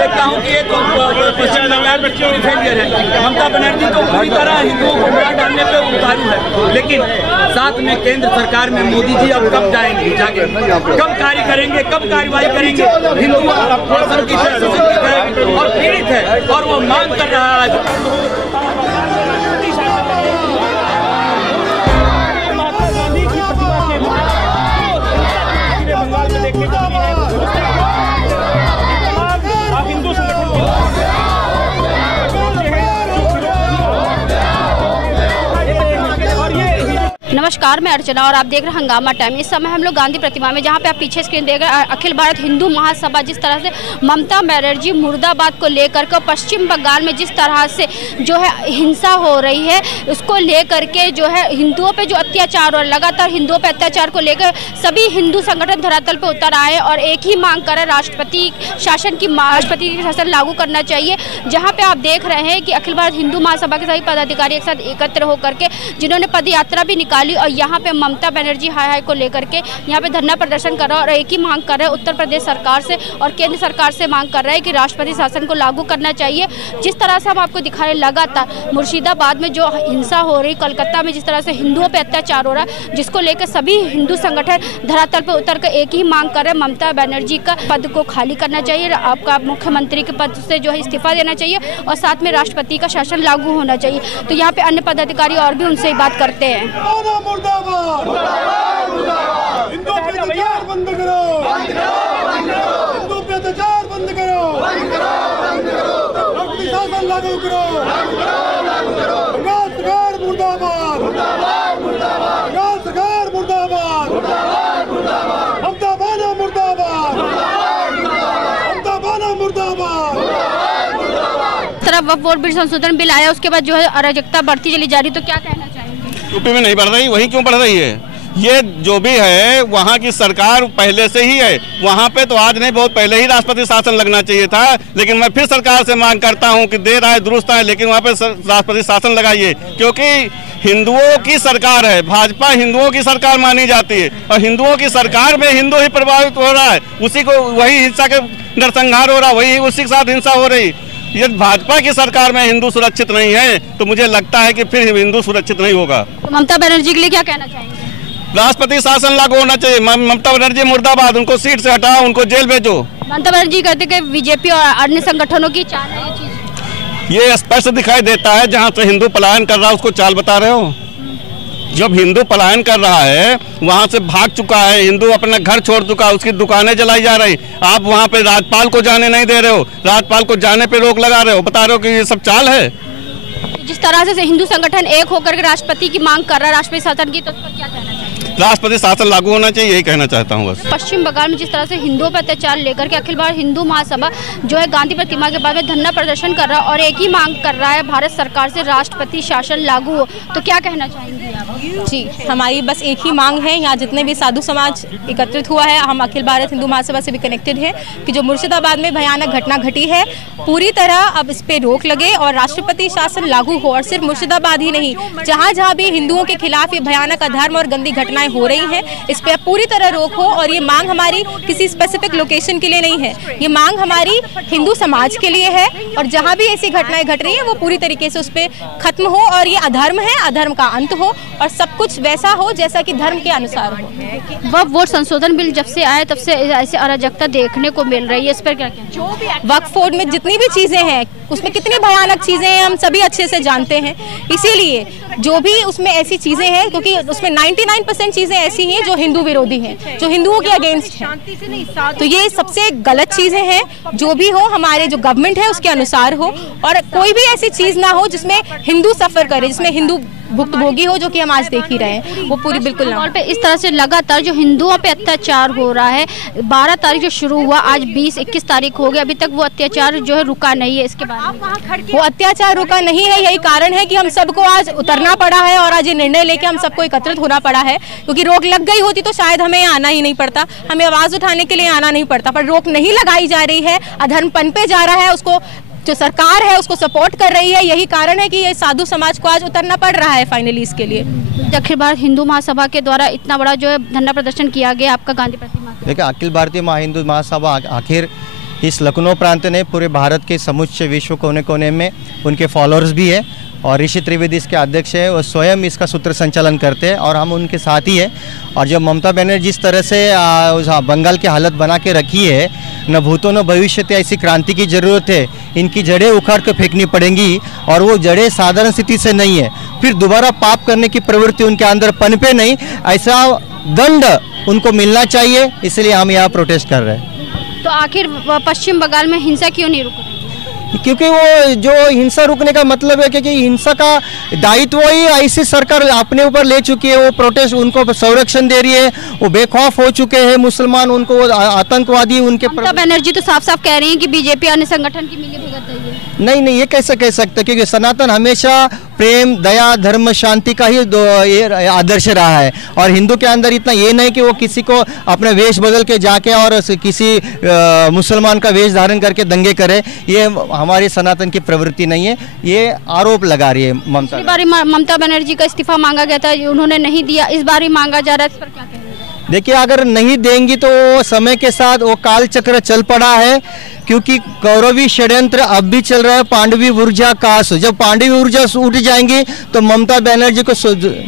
देखता हूँ कि ये तो पश्चिम बंगाल में फेलियर है। ममता बनर्जी तो पूरी तरह हिंदुओं को वोट डालने पे उतारू है, लेकिन साथ में केंद्र सरकार में मोदी जी अब कब जाएंगे, जाके कब कार्य करेंगे, कब कार्रवाई करेंगे। हिंदू और पीड़ित है और वो मांग कर रहा है। नमस्कार, मैं अर्चना और आप देख रहे हैं हंगामा टाइम। इस समय हम लोग गांधी प्रतिमा में, जहां पे आप पीछे स्क्रीन देख रहे हैं, अखिल भारत हिंदू महासभा जिस तरह से ममता बनर्जी मुर्दाबाद को लेकर के पश्चिम बंगाल में जिस तरह से जो है हिंसा हो रही है, उसको लेकर के जो है हिंदुओं पे जो अत्याचार और लगातार हिंदुओं पे अत्याचार को लेकर सभी हिंदू संगठन धरातल पे उतर आए और एक ही मांग कर राष्ट्रपति शासन लागू करना चाहिए। जहाँ पे आप देख रहे हैं कि अखिल भारत हिंदू महासभा के सभी पदाधिकारी एक साथ एकत्र होकर के जिन्होंने पद यात्रा भी निकाली और यहाँ पे ममता बनर्जी हाय को लेकर के यहाँ पे धरना प्रदर्शन कर रहा है और एक ही मांग कर रहे हैं उत्तर प्रदेश सरकार से और केंद्र सरकार से मांग कर रहे हैं कि राष्ट्रपति शासन को लागू करना चाहिए। जिस तरह से हम आपको दिखा रहे हैं लगातार मुर्शिदाबाद में जो हिंसा हो रही, कोलकाता में जिस तरह से हिंदुओं पे अत्याचार हो रहा है, जिसको लेकर सभी हिंदू संगठन धरातल पर उतर कर एक ही मांग कर रहे हैं, ममता बनर्जी का पद को खाली करना चाहिए, आपका मुख्यमंत्री के पद से जो है इस्तीफा देना चाहिए और साथ में राष्ट्रपति का शासन लागू होना चाहिए। तो यहाँ पे अन्य पदाधिकारी और भी उनसे बात करते हैं। मुर्दाबाद, हिंदू पे अत्याचार बंद करो, हिंदू पे अत्याचार बंद करो, राष्ट्रपति शासन लागू करो, बंगाल सरकार मुर्दाबाद, बंगाल सरकार मुर्दाबाद, ममता बाना मुर्दाबाद, ममता बाना मुर्दाबाद। तरफ वक्फ बोर्ड बिल संशोधन बिल आया, उसके बाद जो है अराजकता बढ़ती चली जा रही, तो क्या कहना चाहेंगे? यूपी में नहीं बढ़ रही, वहीं क्यों बढ़ रही है? ये जो भी है वहाँ की सरकार पहले से ही है, वहाँ पे तो आज नहीं बहुत पहले ही राष्ट्रपति शासन लगना चाहिए था। लेकिन मैं फिर सरकार से मांग करता हूँ कि देर आए दुरुस्त आए, लेकिन वहाँ पे राष्ट्रपति शासन लगाइए, क्योंकि हिंदुओं की सरकार है, भाजपा हिंदुओं की सरकार मानी जाती है और हिंदुओं की सरकार में हिंदू ही प्रभावित हो रहा है, उसी को वही हिंसा के नरसंहार हो रहा है, वही उसी के साथ हिंसा हो रही। ये भाजपा की सरकार में हिंदू सुरक्षित नहीं है तो मुझे लगता है कि फिर हिंदू सुरक्षित नहीं होगा। तो ममता बनर्जी के लिए क्या कहना चाहेंगे? राष्ट्रपति शासन लागू होना चाहिए। ममता बनर्जी मुर्दाबाद, उनको सीट से हटाओ, उनको जेल भेजो। ममता बनर्जी कहते कि बीजेपी और अन्य संगठनों की चाल है ये चीज। ये स्पष्ट दिखाई देता है, जहाँ से हिंदू पलायन कर रहा है उसको चाल बता रहे हो। जब हिंदू पलायन कर रहा है, वहाँ से भाग चुका है, हिंदू अपना घर छोड़ चुका है, उसकी दुकानें जलाई जा रही, आप वहाँ पे राज्यपाल को जाने नहीं दे रहे हो, राज्यपाल को जाने पे रोक लगा रहे हो, बता रहे हो कि ये सब चाल है। जिस तरह से हिंदू संगठन एक होकर के राष्ट्रपति की मांग कर रहा है, राष्ट्रपति शासन की, तो उस पर क्या कहना चाहिए? राष्ट्रपति शासन लागू होना चाहिए, यही कहना चाहता हूँ बस। पश्चिम बंगाल में जिस तरह से हिंदुओं पर अत्याचार लेकर के अखिल भारत हिंदू महासभा जो है गांधी प्रतिमा के बाद में धरना प्रदर्शन कर रहा है और एक ही मांग कर रहा है भारत सरकार से राष्ट्रपति शासन लागू हो, तो क्या कहना चाहेंगे आप? जी, हमारी बस एक ही मांग है, यहाँ जितने भी साधु समाज एकत्रित हुआ है, हम अखिल भारत हिंदू महासभा से भी कनेक्टेड है कि जो मुर्शिदाबाद में भयानक घटना घटी है, पूरी तरह अब इस पे रोक लगे और राष्ट्रपति शासन लागू हो। और सिर्फ मुर्शिदाबाद ही नहीं, जहाँ जहाँ भी हिंदुओं के खिलाफ ये भयानक अधर्म और गंदी घटनाएं हो रही हैं, इस पे पूरी तरह रोक हो। और ये मांग हमारी किसी स्पेसिफिक लोकेशन के लिए नहीं है, ये मांग हमारी हिंदू समाज के लिए है और जहाँ भी ऐसी घटनाएं घट रही है वो पूरी तरीके से उस पर खत्म हो और ये अधर्म है, अधर्म का अंत हो और सब कुछ वैसा हो जैसा कि धर्म के अनुसार हो। वक्फ बोर्ड संशोधन बिल जब से आया तब से ऐसे अराजकता देखने को मिल रही है, इस पर क्या कहना? वक्फ बोर्ड में जितनी भी चीजें हैं उसमें कितनी भयानक चीजें हैं हम सभी अच्छे से जानते हैं, इसीलिए जो भी उसमें ऐसी चीजें हैं, क्योंकि उसमें 99% चीजें ऐसी हैं जो हिंदू विरोधी हैं, जो हिंदुओं के अगेंस्ट हैं, तो ये सबसे गलत चीजें हैं। जो भी हो हमारे जो गवर्नमेंट है उसके अनुसार हो और कोई भी ऐसी चीज ना हो जिसमें हिंदू सफर करे, जिसमें हिंदू भुक्तभोगी हो, जो कि हम आज देख ही रहे हैं, वो पूरी बिल्कुल ना। पे इस तरह से लगातार जो हिंदुओं पे अत्याचार हो रहा है, 12 तारीख जो शुरू हुआ, आज 20-21 तारीख हो गई, अभी तक वो अत्याचार जो है रुका नहीं है। इसके बाद वो अत्याचार रुका नहीं है, यही कारण है कि हम सबको आज उतरना पड़ा है और आज ये निर्णय लेके हम सबको एकत्रित होना पड़ा है, क्योंकि रोक लग गई होती तो शायद हमें आना ही नहीं पड़ता, हमें आवाज उठाने के लिए आना नहीं पड़ता, पर रोक नहीं लगाई जा रही है, अधर्म पनपे जा रहा है, उसको जो सरकार है उसको सपोर्ट कर रही है, यही कारण है कि ये साधु समाज को आज उतरना पड़ रहा है फाइनली इसके लिए। अखिल भारत हिंदू महासभा के द्वारा इतना बड़ा जो है धरना प्रदर्शन किया गया आपका गांधी प्रतिमा, देखिए अखिल भारतीय हिंदू महासभा आखिर इस लखनऊ प्रांत ने पूरे भारत के समुच्चय विश्व कोने कोने में उनके फॉलोअर्स भी है और ऋषि त्रिवेदी इसके अध्यक्ष है, वो स्वयं इसका सूत्र संचालन करते हैं और हम उनके साथ ही है। और जब ममता बनर्जी जिस तरह से बंगाल की हालत बना के रखी है, न भूतो न भविष्य, ऐसी क्रांति की ज़रूरत है। इनकी जड़ें उखाड़ कर फेंकनी पड़ेंगी और वो जड़ें साधारण स्थिति से नहीं है, फिर दोबारा पाप करने की प्रवृत्ति उनके अंदर पनपे नहीं, ऐसा दंड उनको मिलना चाहिए। इसलिए हम यहाँ प्रोटेस्ट कर रहे हैं। तो आखिर पश्चिम बंगाल में हिंसा क्यों नहीं रुक रही? क्योंकि वो जो हिंसा रुकने का मतलब है क्योंकि हिंसा का दायित्व ही ऐसी सरकार अपने ऊपर ले चुकी है। वो प्रोटेस्ट उनको संरक्षण दे रही है, वो बेखौफ हो चुके हैं मुसलमान, उनको आतंकवादी उनके। ममता बनर्जी तो साफ साफ कह रही हैं कि बीजेपी अन्य संगठन की मिलीभगत है। नहीं, ये कैसे कह सकते, क्योंकि सनातन हमेशा प्रेम, दया, धर्म, शांति का ही आदर्श रहा है। और हिंदू के अंदर इतना ये नहीं कि वो किसी को अपना वेश बदल के जाके और किसी मुसलमान का वेश धारण करके दंगे करे, ये हमारी सनातन की प्रवृत्ति नहीं है। ये आरोप लगा रही है ममता। इस बार ममता बनर्जी का इस्तीफा मांगा गया था, उन्होंने नहीं दिया, इस बार ही मांगा जा रहा है, इस पर क्या कहेंगे? देखिए, अगर नहीं देंगी तो समय के साथ वो काल चक्र चल पड़ा है, क्योंकि कौरवी षड्यंत्र अब भी चल रहा है। पांडवी ऊर्जा काश, जब पांडवी ऊर्जा उठ जाएंगी तो ममता बनर्जी को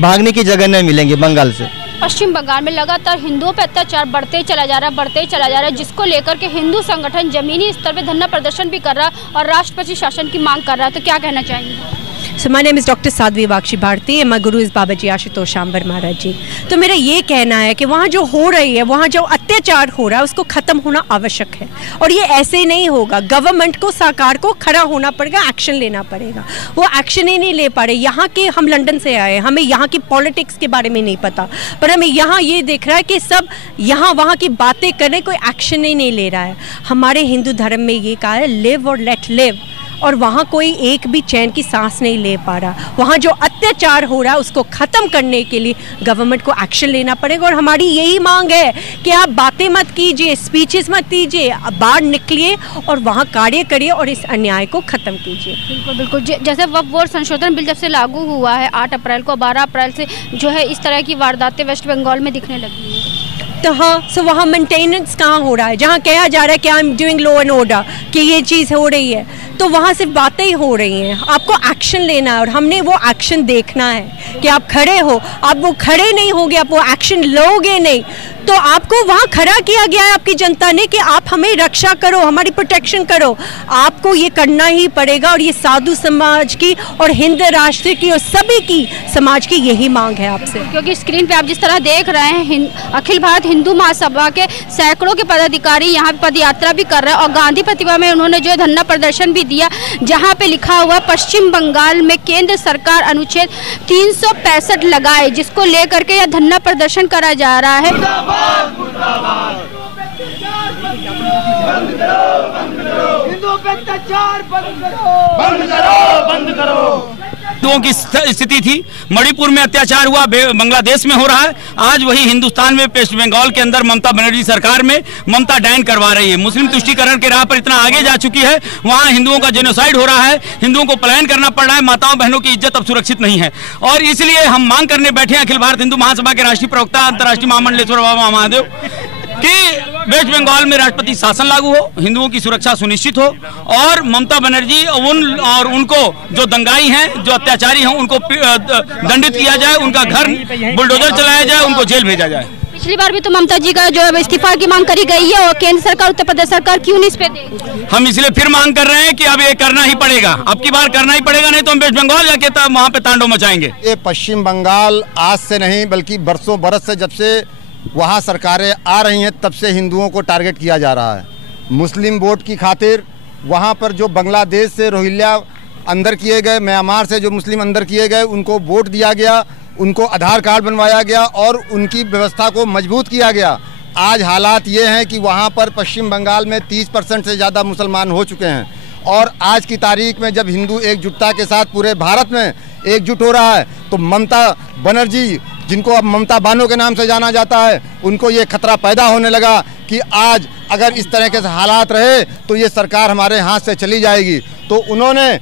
भागने की जगह नहीं मिलेंगी बंगाल से। पश्चिम बंगाल में लगातार हिंदुओं पर अत्याचार बढ़ते ही चला जा रहा है, जिसको लेकर के हिंदू संगठन जमीनी स्तर पर धरना प्रदर्शन भी कर रहा है और राष्ट्रपति शासन की मांग कर रहा है। तो क्या कहना चाहेंगे? So my name is Dr. Sadhvi Bakshi Bharti and my guru is Babaji Ashutosh Ambar Maharaj जी। तो मेरा ये कहना है कि वहाँ जो हो रही है, वहाँ जो अत्याचार हो रहा है, उसको ख़त्म होना आवश्यक है और ये ऐसे नहीं होगा। गवर्नमेंट को, सरकार को खड़ा होना पड़ेगा, एक्शन लेना पड़ेगा। वो एक्शन ही नहीं ले पा रहे। यहाँ के, हम लंदन से आए, हमें यहाँ की पॉलिटिक्स के बारे में नहीं पता, पर हमें यहाँ ये देख रहा है कि सब यहाँ वहाँ की बातें करें, कोई एक्शन ही नहीं ले रहा है। हमारे हिंदू धर्म में ये कहा है लिव और लेट लिव, और वहाँ कोई एक भी चैन की सांस नहीं ले पा रहा। वहाँ जो अत्याचार हो रहा है उसको ख़त्म करने के लिए गवर्नमेंट को एक्शन लेना पड़ेगा। और हमारी यही मांग है कि आप बातें मत कीजिए, स्पीचेस मत कीजिए, बाहर निकलिए और वहाँ कार्य करिए और इस अन्याय को ख़त्म कीजिए। बिल्कुल। जैसे वक्फ बोर्ड संशोधन बिल जब से लागू हुआ है 8 अप्रैल को, 12 अप्रैल से जो है इस तरह की वारदातें वेस्ट बंगाल में दिखने लगी है। तो हाँ, सो वहाँ मेंटेनेंस कहाँ हो रहा है? जहाँ कहा जा रहा है कि I am doing law and order, कि ये चीज़ हो रही है, तो वहाँ सिर्फ बातें ही हो रही हैं। आपको एक्शन लेना है और हमने वो एक्शन देखना है कि आप खड़े हो। आप वो खड़े नहीं होगे, आप वो एक्शन लोगे नहीं, तो आपको वहाँ खड़ा किया गया है आपकी जनता ने कि आप हमें रक्षा करो, हमारी प्रोटेक्शन करो। आपको ये करना ही पड़ेगा और ये साधु समाज की और हिंद राष्ट्र की और सभी की समाज की यही मांग है आपसे। क्योंकि स्क्रीन पे आप जिस तरह देख रहे हैं, अखिल भारत हिंदू महासभा के सैकड़ों के पदाधिकारी यहाँ पे पदयात्रा भी कर रहे हैं और गांधी प्रतिमा में उन्होंने जो धरना प्रदर्शन भी दिया, जहाँ पे लिखा हुआ पश्चिम बंगाल में केंद्र सरकार अनुच्छेद 365 लगाए, जिसको लेकर के यह धरना प्रदर्शन करा जा रहा है। हिंदुओं की स्थिति थी, मणिपुर में अत्याचार हुआ, बांग्लादेश में हो रहा है, आज वही हिंदुस्तान में वेस्ट बंगाल के अंदर ममता बनर्जी सरकार में ममता डैन करवा रही है। मुस्लिम तुष्टीकरण के राह पर इतना आगे जा चुकी है, वहाँ हिंदुओं का जेनोसाइड हो रहा है, हिंदुओं को पलायन करना पड़ रहा है, माताओं बहनों की इज्जत अब सुरक्षित नहीं है। और इसलिए हम मांग करने बैठे हैं अखिल भारत हिंदू महासभा के राष्ट्रीय प्रवक्ता अंतर्राष्ट्रीय महामंडलेश्वर बाबा महादेव कि वेस्ट बंगाल में राष्ट्रपति शासन लागू हो, हिंदुओं की सुरक्षा सुनिश्चित हो और ममता बनर्जी और उनको जो दंगाई हैं, जो अत्याचारी हैं, उनको दंडित किया जाए, उनका घर बुलडोजर चलाया जाए, उनको जेल भेजा जाए। पिछली बार भी तो ममता जी का जो इस्तीफा की मांग करी गई है और केंद्र सरकार, उत्तर प्रदेश सरकार क्यों नहीं इस पे दे? हम इसलिए फिर मांग कर रहे हैं कि अब ये करना ही पड़ेगा, अब की बार करना ही पड़ेगा, नहीं तो हम वेस्ट बंगाल जाके वहाँ पे तांडव मचाएंगे। ये पश्चिम बंगाल आज से नहीं बल्कि बरसों बरस से, जब से वहाँ सरकारें आ रही हैं तब से हिंदुओं को टारगेट किया जा रहा है। मुस्लिम वोट की खातिर वहाँ पर जो बांग्लादेश से रोहिंग्या अंदर किए गए, म्यांमार से जो मुस्लिम अंदर किए गए, उनको वोट दिया गया, उनको आधार कार्ड बनवाया गया और उनकी व्यवस्था को मजबूत किया गया। आज हालात ये हैं कि वहाँ पर पश्चिम बंगाल में 30% से ज़्यादा मुसलमान हो चुके हैं और आज की तारीख में जब हिंदू एकजुटता के साथ पूरे भारत में एकजुट हो रहा है तो ममता बनर्जी, जिनको अब ममता बानो के नाम से जाना जाता है, उनको ये खतरा पैदा होने लगा कि आज अगर इस तरह के हालात रहे तो ये सरकार हमारे हाथ से चली जाएगी। तो उन्होंने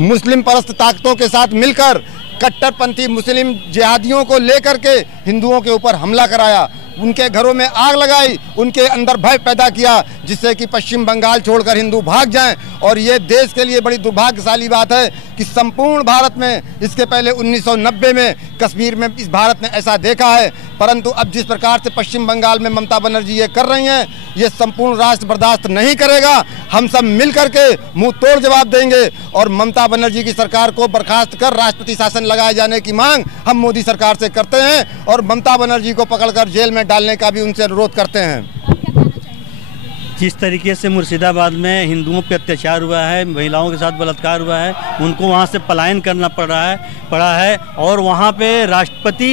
मुस्लिम परस्त ताकतों के साथ मिलकर कट्टरपंथी मुस्लिम जिहादियों को लेकर के हिंदुओं के ऊपर हमला कराया, उनके घरों में आग लगाई, उनके अंदर भय पैदा किया जिससे कि पश्चिम बंगाल छोड़कर हिंदू भाग जाएं। और ये देश के लिए बड़ी दुर्भाग्यशाली बात है कि संपूर्ण भारत में, इसके पहले 1990 में कश्मीर में इस भारत ने ऐसा देखा है, परंतु अब जिस प्रकार से पश्चिम बंगाल में ममता बनर्जी ये कर रही हैं, ये संपूर्ण राष्ट्र बर्दाश्त नहीं करेगा। हम सब मिल करके मुंह तोड़ जवाब देंगे और ममता बनर्जी की सरकार को बर्खास्त कर राष्ट्रपति शासन लगाए जाने की मांग हम मोदी सरकार से करते हैं और ममता बनर्जी को पकड़कर जेल में डालने का भी उनसे अनुरोध करते हैं। जिस तरीके से मुर्शिदाबाद में हिंदुओं पे अत्याचार हुआ है, महिलाओं के साथ बलात्कार हुआ है, उनको वहाँ से पलायन करना पड़ा है और वहाँ पे राष्ट्रपति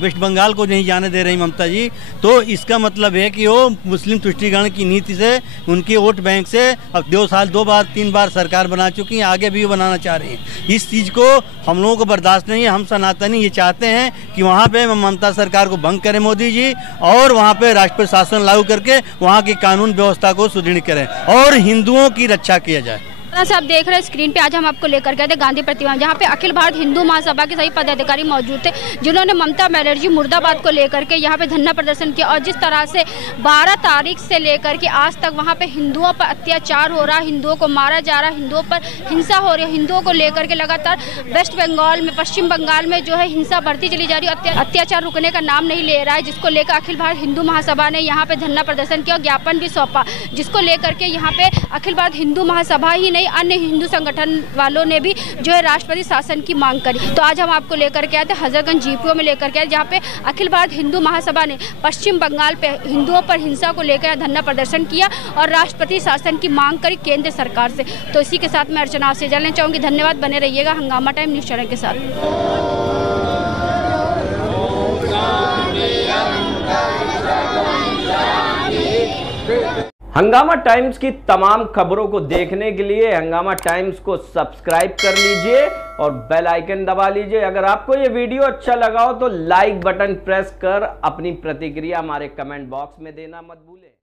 वेस्ट बंगाल को नहीं जाने दे रही ममता जी, तो इसका मतलब है कि वो मुस्लिम तुष्टिकरण की नीति से, उनके वोट बैंक से अब 2 बार 3 बार सरकार बना चुकी हैं, आगे भी बनाना चाह रही हैं। इस चीज़ को हम लोगों को बर्दाश्त नहीं है। हम सनातनी ये चाहते हैं कि वहाँ पर ममता सरकार को भंग करें मोदी जी और वहाँ पर राष्ट्रपति शासन लागू करके वहाँ की कानून व्यवस्था को सुदृढ़ करें और हिंदुओं की रक्षा किया जाए। से आप देख रहे हैं स्क्रीन पे, आज हम आपको लेकर गए थे गांधी प्रतिमा, जहां पे अखिल भारत हिंदू महासभा के सभी पदाधिकारी मौजूद थे, जिन्होंने ममता बनर्जी मुर्दाबाद को लेकर के यहां पे धरना प्रदर्शन किया। और जिस तरह से 12 तारीख से लेकर के आज तक वहां पे हिंदुओं पर अत्याचार हो रहा, हिंदुओं को मारा जा रहा, हिंदुओं पर हिंसा हो रही है, हिंदुओं को लेकर के लगातार वेस्ट बंगाल में, पश्चिम बंगाल में जो है हिंसा बढ़ती चली जा रही है, अत्याचार रुकने का नाम नहीं ले रहा है, जिसको लेकर अखिल भारत हिंदू महासभा ने यहाँ पे धरना प्रदर्शन किया और ज्ञापन भी सौंपा, जिसको लेकर के यहाँ पे अखिल भारत हिंदू महासभा ही नहीं अन्य हिंदू संगठन वालों ने भी जो है राष्ट्रपति शासन की मांग करी। तो आज हम आपको लेकर के आए थे हजरतगंज जीपीओ में लेकर के आए, जहाँ पे अखिल भारत हिंदू महासभा ने पश्चिम बंगाल पे हिंदुओं पर हिंसा को लेकर धरना प्रदर्शन किया और राष्ट्रपति शासन की मांग करी केंद्र सरकार से। तो इसी के साथ मैं अर्चना आपसे जानना चाहूँगी। धन्यवाद, बने रहिएगा हंगामा टाइम न्यूज़ चैनल के साथ। हंगामा टाइम्स की तमाम खबरों को देखने के लिए हंगामा टाइम्स को सब्सक्राइब कर लीजिए और बेल आइकन दबा लीजिए। अगर आपको ये वीडियो अच्छा लगा हो तो लाइक बटन प्रेस कर अपनी प्रतिक्रिया हमारे कमेंट बॉक्स में देना मत भूलें।